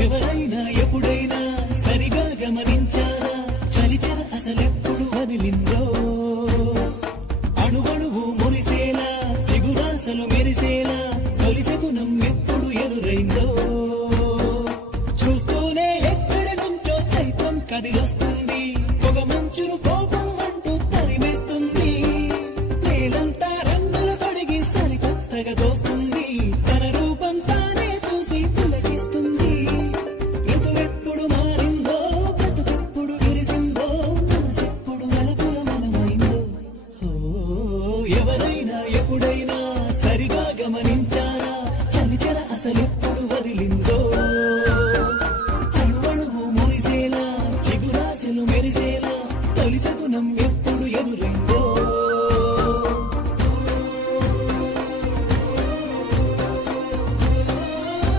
ఎవరైనా ఎప్పుడైనా సరిగా గమనించారా చలిచర అసలెప్పుడు వదిలిందో అణువణువు మురిసేలా చిగురాసలు మెరిసేలా తొలిసెగుణం ఎప్పుడు ఎదురైందో చూస్తూనే ఎక్కడి నుంచో చైత్రం కదిలొస్తుంది పొగ మంచును కోపం అంటూ తరిమేస్తుంది నేలంతా రంగులు తొడిగి సరికొత్తగా దోస్తుంది తన రూపం తానే చూసి పులకిస్తుంది ఋతువెప్పుడు మారిందో బ్రతుకెప్పుడు విరిసిందో మనసెప్పుడు నలుపుల మనమైందో ఎవరైనా ఎప్పుడైనా సరిగా గమనించారా చలిచర అసలెప్పుడు వదిలిందో